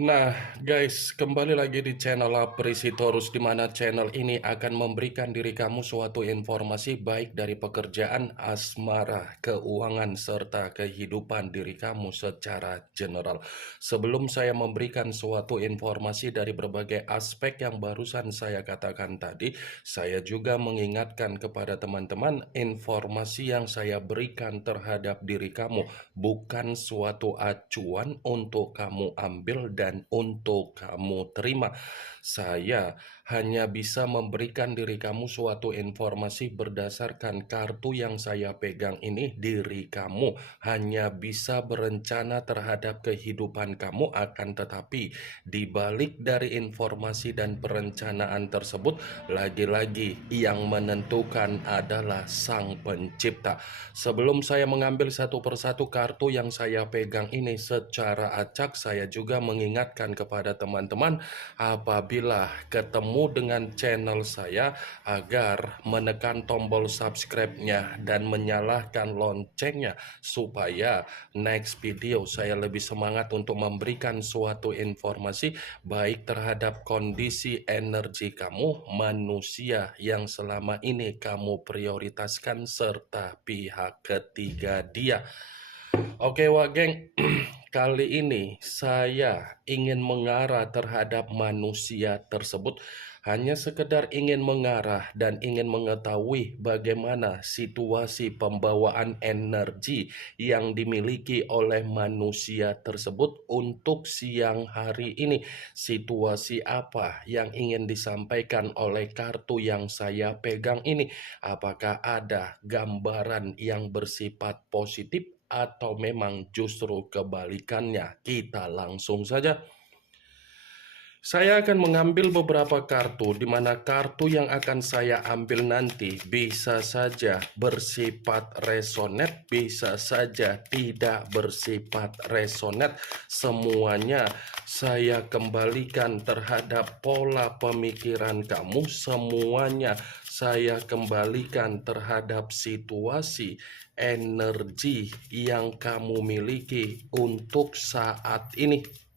Nah, guys, kembali lagi di channel Aprisitorus, di mana channel ini akan memberikan diri kamu suatu informasi baik dari pekerjaan, asmara, keuangan, serta kehidupan diri kamu secara general. Sebelum saya memberikan suatu informasi dari berbagai aspek yang barusan saya katakan tadi, saya juga mengingatkan kepada teman-teman informasi yang saya berikan terhadap diri kamu bukan suatu acuan untuk kamu ambil dan untuk kamu terima. Saya hanya bisa memberikan diri kamu suatu informasi berdasarkan kartu yang saya pegang ini. Diri kamu hanya bisa berencana terhadap kehidupan kamu, akan tetapi di balik dari informasi dan perencanaan tersebut, lagi-lagi yang menentukan adalah Sang Pencipta. Sebelum saya mengambil satu persatu kartu yang saya pegang ini secara acak, saya juga mengingatkan kepada teman-teman apabila ketemu dengan channel saya agar menekan tombol subscribe-nya dan menyalakan loncengnya supaya next video saya lebih semangat untuk memberikan suatu informasi baik terhadap kondisi energi kamu, manusia yang selama ini kamu prioritaskan, serta pihak ketiga dia. Oke, wah geng, kali ini saya ingin mengarah terhadap manusia tersebut. Hanya sekedar ingin mengarah dan ingin mengetahui bagaimana situasi pembawaan energi yang dimiliki oleh manusia tersebut untuk siang hari ini. Situasi apa yang ingin disampaikan oleh kartu yang saya pegang ini? Apakah ada gambaran yang bersifat positif atau memang justru kebalikannya? Kita langsung saja. Saya akan mengambil beberapa kartu, di mana kartu yang akan saya ambil nanti bisa saja bersifat resonet, bisa saja tidak bersifat resonet. Semuanya saya kembalikan terhadap pola pemikiran kamu, semuanya saya kembalikan terhadap situasi energi yang kamu miliki untuk saat ini.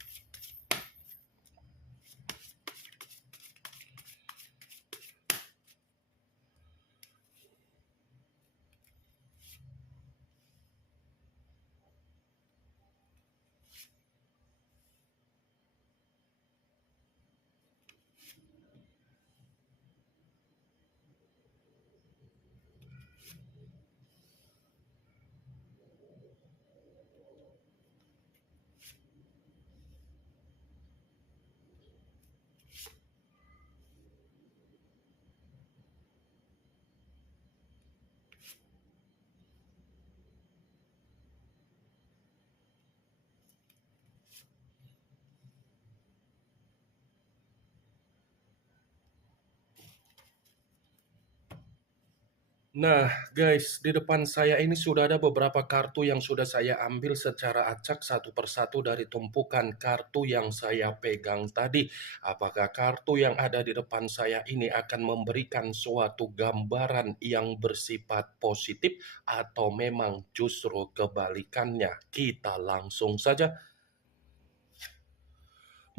Nah, guys, di depan saya ini sudah ada beberapa kartu yang sudah saya ambil secara acak satu persatu dari tumpukan kartu yang saya pegang tadi. Apakah kartu yang ada di depan saya ini akan memberikan suatu gambaran yang bersifat positif atau memang justru kebalikannya? Kita langsung saja.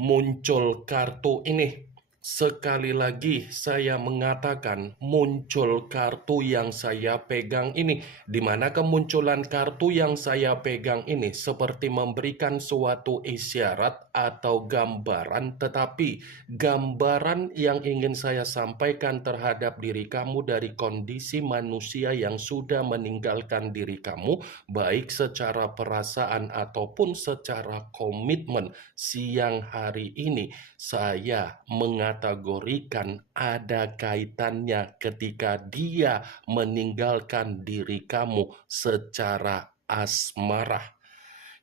Muncul kartu ini. Sekali lagi saya mengatakan muncul kartu yang saya pegang ini, di mana kemunculan kartu yang saya pegang ini seperti memberikan suatu isyarat atau gambaran, tetapi gambaran yang ingin saya sampaikan terhadap diri kamu dari kondisi manusia yang sudah meninggalkan diri kamu, baik secara perasaan ataupun secara komitmen. Siang hari ini saya mengategorikan ada kaitannya ketika dia meninggalkan diri kamu secara asmara.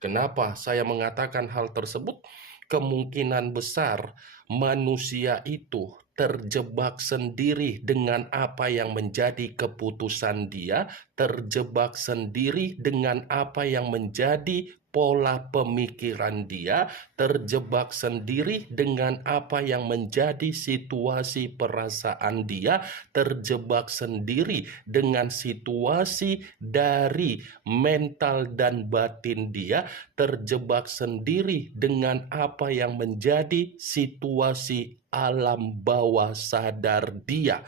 Kenapa saya mengatakan hal tersebut? Kemungkinan besar manusia itu terjebak sendiri dengan apa yang menjadi keputusan dia, terjebak sendiri dengan apa yang menjadi pola pemikiran dia, terjebak sendiri dengan apa yang menjadi situasi perasaan dia, terjebak sendiri dengan situasi dari mental dan batin dia, terjebak sendiri dengan apa yang menjadi situasi alam bawah sadar dia.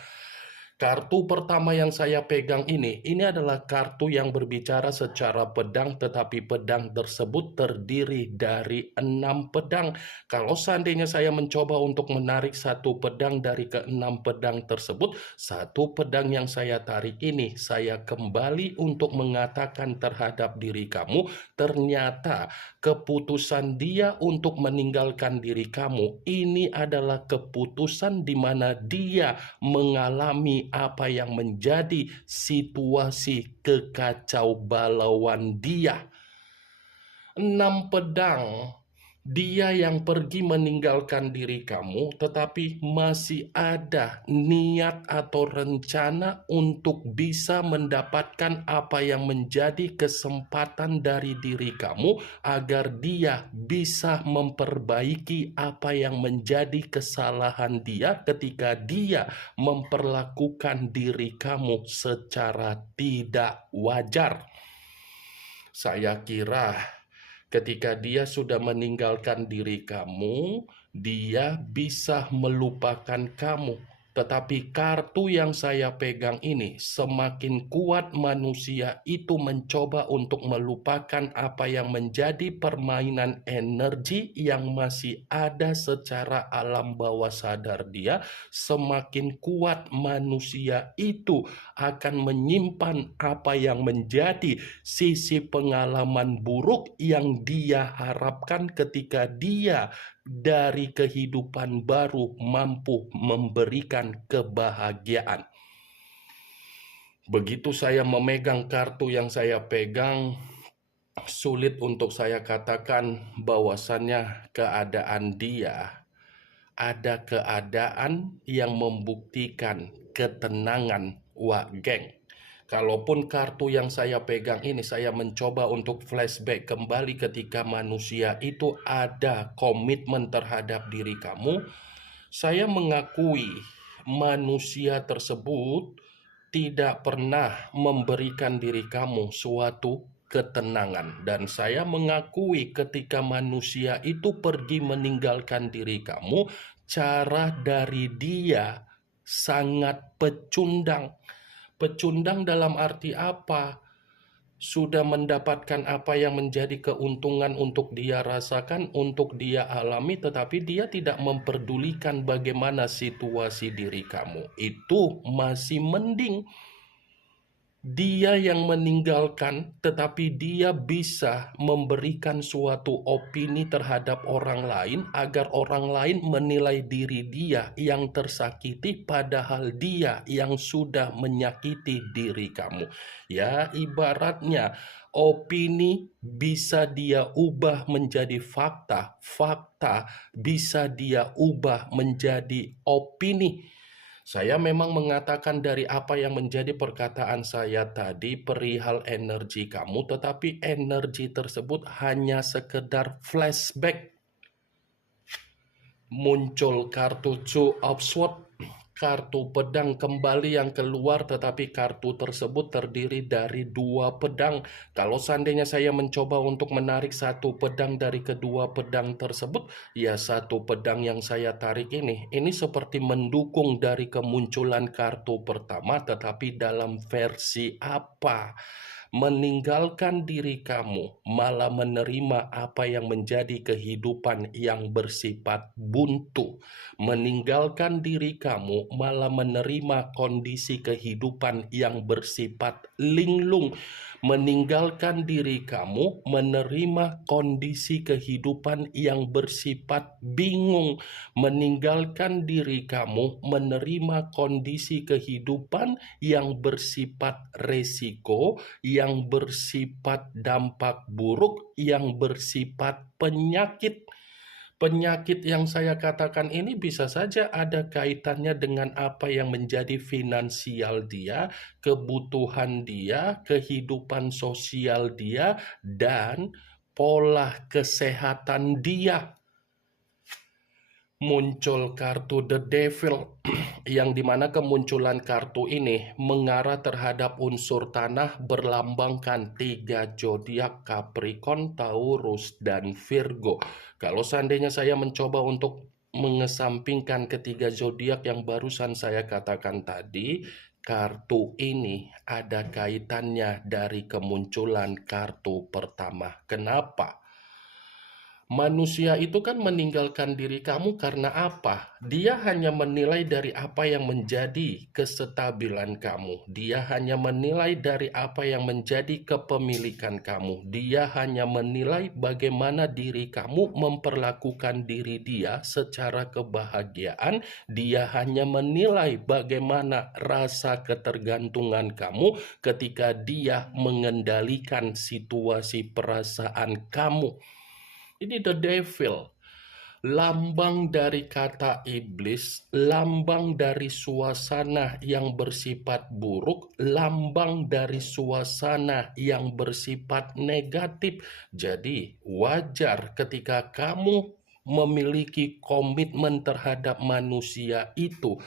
Kartu pertama yang saya pegang ini adalah kartu yang berbicara secara pedang, tetapi pedang tersebut terdiri dari 6 pedang. Kalau seandainya saya mencoba untuk menarik satu pedang dari ke-6 pedang tersebut, satu pedang yang saya tarik ini, saya kembali untuk mengatakan terhadap diri kamu, ternyata keputusan dia untuk meninggalkan diri kamu, ini adalah keputusan di mana dia mengalami apa yang menjadi situasi kekacau balauan dia. 6 pedang, dia yang pergi meninggalkan diri kamu, tetapi masih ada niat atau rencana untuk bisa mendapatkan apa yang menjadi kesempatan dari diri kamu, agar dia bisa memperbaiki apa yang menjadi kesalahan dia ketika dia memperlakukan diri kamu secara tidak wajar. Saya kira ketika dia sudah meninggalkan diri kamu, dia bisa melupakan kamu. Tetapi kartu yang saya pegang ini, semakin kuat manusia itu mencoba untuk melupakan apa yang menjadi permainan energi yang masih ada secara alam bawah sadar dia, semakin kuat manusia itu akan menyimpan apa yang menjadi sisi pengalaman buruk yang dia harapkan ketika dia dari kehidupan baru mampu memberikan kebahagiaan. Begitu saya memegang kartu yang saya pegang, sulit untuk saya katakan bahwasannya keadaan dia ada keadaan yang membuktikan ketenangan, wah geng. Kalaupun kartu yang saya pegang ini, saya mencoba untuk flashback kembali ketika manusia itu ada komitmen terhadap diri kamu. Saya mengakui manusia tersebut tidak pernah memberikan diri kamu suatu ketenangan. Dan saya mengakui ketika manusia itu pergi meninggalkan diri kamu, cara dari dia sangat pecundang. Pecundang dalam arti apa? Sudah mendapatkan apa yang menjadi keuntungan untuk dia rasakan, untuk dia alami, tetapi dia tidak memperdulikan bagaimana situasi diri kamu. Itu masih mending. Dia yang meninggalkan, tetapi dia bisa memberikan suatu opini terhadap orang lain agar orang lain menilai diri dia yang tersakiti, padahal dia yang sudah menyakiti diri kamu. Ya, ibaratnya opini bisa dia ubah menjadi fakta, fakta bisa dia ubah menjadi opini. Saya memang mengatakan dari apa yang menjadi perkataan saya tadi perihal energi kamu, tetapi energi tersebut hanya sekedar flashback. Muncul kartu Two of Swords, kartu pedang kembali yang keluar, tetapi kartu tersebut terdiri dari 2 pedang. Kalau seandainya saya mencoba untuk menarik satu pedang dari kedua pedang tersebut, ya satu pedang yang saya tarik ini seperti mendukung dari kemunculan kartu pertama, tetapi dalam versi apa? Meninggalkan diri kamu, malah menerima apa yang menjadi kehidupan yang bersifat buntu. Meninggalkan diri kamu, malah menerima kondisi kehidupan yang bersifat linglung. Meninggalkan diri kamu, menerima kondisi kehidupan yang bersifat bingung. Meninggalkan diri kamu, menerima kondisi kehidupan yang bersifat resiko, yang bersifat dampak buruk, yang bersifat penyakit. Penyakit yang saya katakan ini bisa saja ada kaitannya dengan apa yang menjadi finansial dia, kebutuhan dia, kehidupan sosial dia, dan pola kesehatan dia. Muncul kartu The Devil, yang dimana kemunculan kartu ini mengarah terhadap unsur tanah berlambangkan 3 zodiak Capricorn, Taurus, dan Virgo. Kalau seandainya saya mencoba untuk mengesampingkan ketiga zodiak yang barusan saya katakan tadi, kartu ini ada kaitannya dari kemunculan kartu pertama. Kenapa? Manusia itu kan meninggalkan diri kamu karena apa? Dia hanya menilai dari apa yang menjadi kestabilan kamu. Dia hanya menilai dari apa yang menjadi kepemilikan kamu. Dia hanya menilai bagaimana diri kamu memperlakukan diri dia secara kebahagiaan. Dia hanya menilai bagaimana rasa ketergantungan kamu ketika dia mengendalikan situasi perasaan kamu. Ini the devil, lambang dari kata iblis, lambang dari suasana yang bersifat buruk, lambang dari suasana yang bersifat negatif. Jadi wajar ketika kamu memiliki komitmen terhadap manusia itu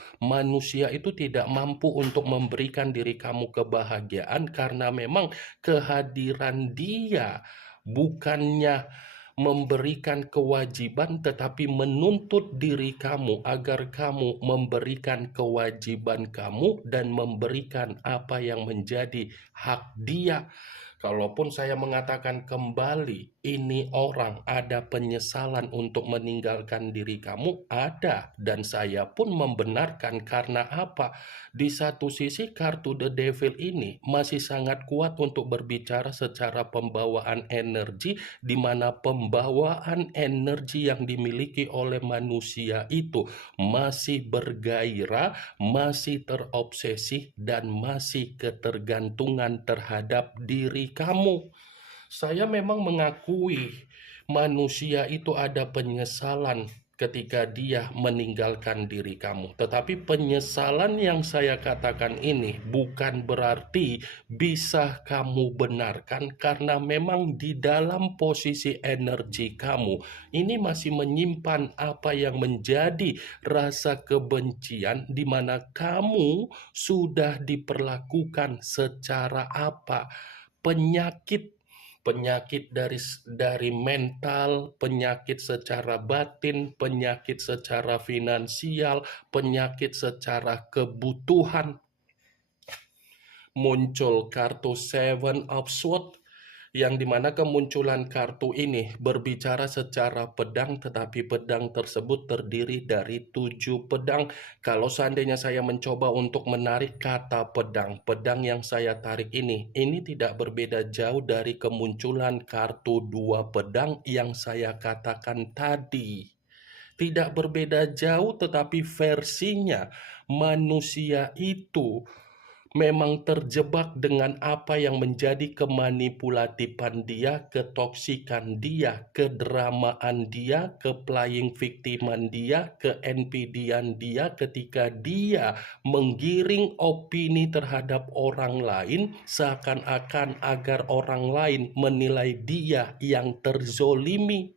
tidak mampu untuk memberikan diri kamu kebahagiaan karena memang kehadiran dia bukannya memberikan kewajiban tetapi menuntut diri kamu agar kamu memberikan kewajiban kamu dan memberikan apa yang menjadi hak dia. Kalaupun saya mengatakan kembali, ini orang ada penyesalan untuk meninggalkan diri kamu, ada. Dan saya pun membenarkan karena apa? Di satu sisi kartu The Devil ini masih sangat kuat untuk berbicara secara pembawaan energi, di mana pembawaan energi yang dimiliki oleh manusia itu masih bergairah, masih terobsesi, dan masih ketergantungan terhadap diri kamu. Saya memang mengakui manusia itu ada penyesalan ketika dia meninggalkan diri kamu. Tetapi penyesalan yang saya katakan ini bukan berarti bisa kamu benarkan karena memang di dalam posisi energi kamu ini masih menyimpan apa yang menjadi rasa kebencian di mana kamu sudah diperlakukan secara apa? Penyakit dari mental, penyakit secara batin, penyakit secara finansial, penyakit secara kebutuhan. Muncul kartu Seven of Swords, yang dimana kemunculan kartu ini berbicara secara pedang, tetapi pedang tersebut terdiri dari 7 pedang. Kalau seandainya saya mencoba untuk menarik kata pedang, pedang yang saya tarik ini tidak berbeda jauh dari kemunculan kartu 2 pedang yang saya katakan tadi. Tidak berbeda jauh, tetapi versinya manusia itu memang terjebak dengan apa yang menjadi kemanipulatifan dia, ketoksikan dia, kedramaan dia, keplaying victiman dia, ke-NPD-an dia ketika dia menggiring opini terhadap orang lain seakan-akan agar orang lain menilai dia yang terzolimi.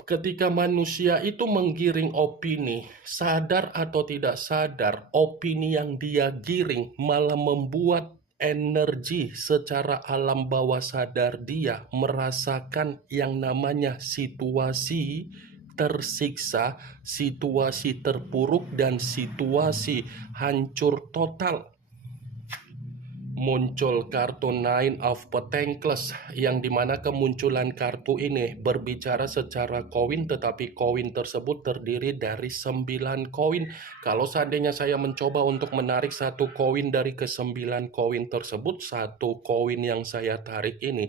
Ketika manusia itu menggiring opini, sadar atau tidak sadar, opini yang dia giring malah membuat energi secara alam bawah sadar dia merasakan yang namanya situasi tersiksa, situasi terpuruk, dan situasi hancur total. Muncul kartu Nine of Pentacles, yang dimana kemunculan kartu ini berbicara secara koin, tetapi koin tersebut terdiri dari 9 koin. Kalau seandainya saya mencoba untuk menarik satu koin dari ke-9 koin tersebut, satu koin yang saya tarik ini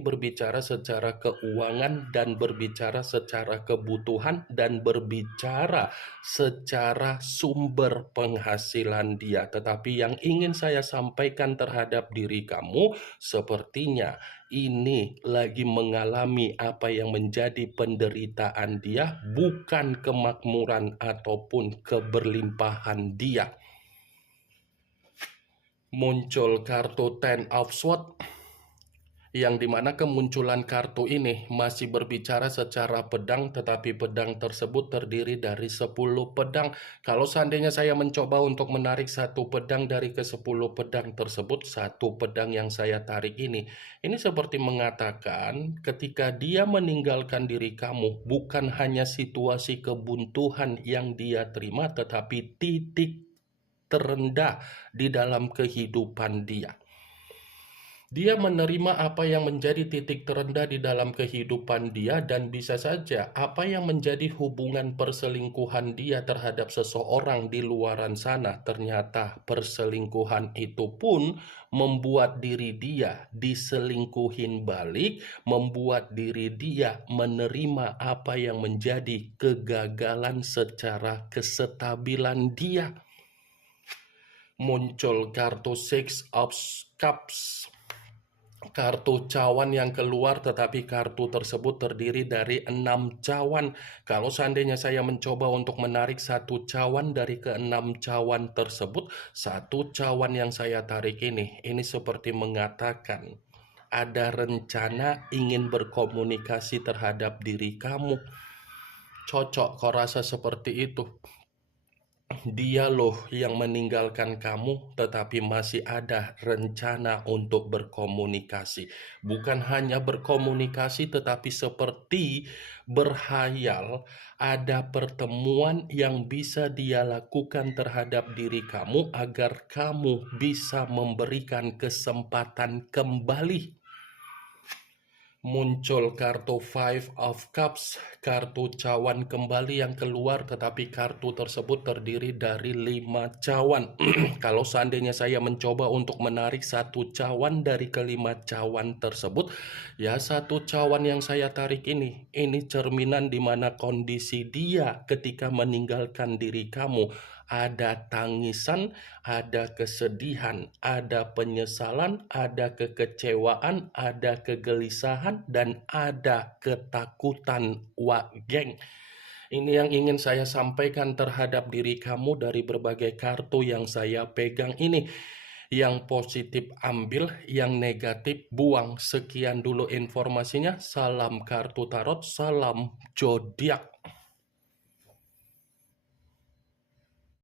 berbicara secara keuangan dan berbicara secara kebutuhan dan berbicara secara sumber penghasilan dia. Tetapi yang ingin saya sampaikan terhadap diri kamu, sepertinya ini lagi mengalami apa yang menjadi penderitaan dia, bukan kemakmuran ataupun keberlimpahan dia. Muncul kartu Ten of Swords, yang dimana kemunculan kartu ini masih berbicara secara pedang, tetapi pedang tersebut terdiri dari 10 pedang. Kalau seandainya saya mencoba untuk menarik satu pedang dari ke-10 pedang tersebut, satu pedang yang saya tarik ini seperti mengatakan ketika dia meninggalkan diri kamu, bukan hanya situasi kebuntuan yang dia terima, tetapi titik terendah di dalam kehidupan dia. Dia menerima apa yang menjadi titik terendah di dalam kehidupan dia, dan bisa saja apa yang menjadi hubungan perselingkuhan dia terhadap seseorang di luaran sana, ternyata perselingkuhan itu pun membuat diri dia diselingkuhin balik, membuat diri dia menerima apa yang menjadi kegagalan secara kestabilan dia. Muncul kartu Six of Cups, kartu cawan yang keluar, tetapi kartu tersebut terdiri dari 6 cawan. Kalau seandainya saya mencoba untuk menarik satu cawan dari ke-6 cawan tersebut, satu cawan yang saya tarik ini seperti mengatakan ada rencana ingin berkomunikasi terhadap diri kamu. Cocok kau rasa seperti itu. Dia loh yang meninggalkan kamu, tetapi masih ada rencana untuk berkomunikasi. Bukan hanya berkomunikasi, tetapi seperti berhayal ada pertemuan yang bisa dia lakukan terhadap diri kamu agar kamu bisa memberikan kesempatan kembali. Muncul kartu Five of Cups, kartu cawan kembali yang keluar, tetapi kartu tersebut terdiri dari 5 cawan. Kalau seandainya saya mencoba untuk menarik satu cawan dari kelima cawan tersebut, ya satu cawan yang saya tarik ini cerminan di mana kondisi dia ketika meninggalkan diri kamu. Ada tangisan, ada kesedihan, ada penyesalan, ada kekecewaan, ada kegelisahan, dan ada ketakutan. Wah, geng. Ini yang ingin saya sampaikan terhadap diri kamu dari berbagai kartu yang saya pegang ini. Yang positif ambil, yang negatif buang. Sekian dulu informasinya. Salam kartu tarot, salam zodiak.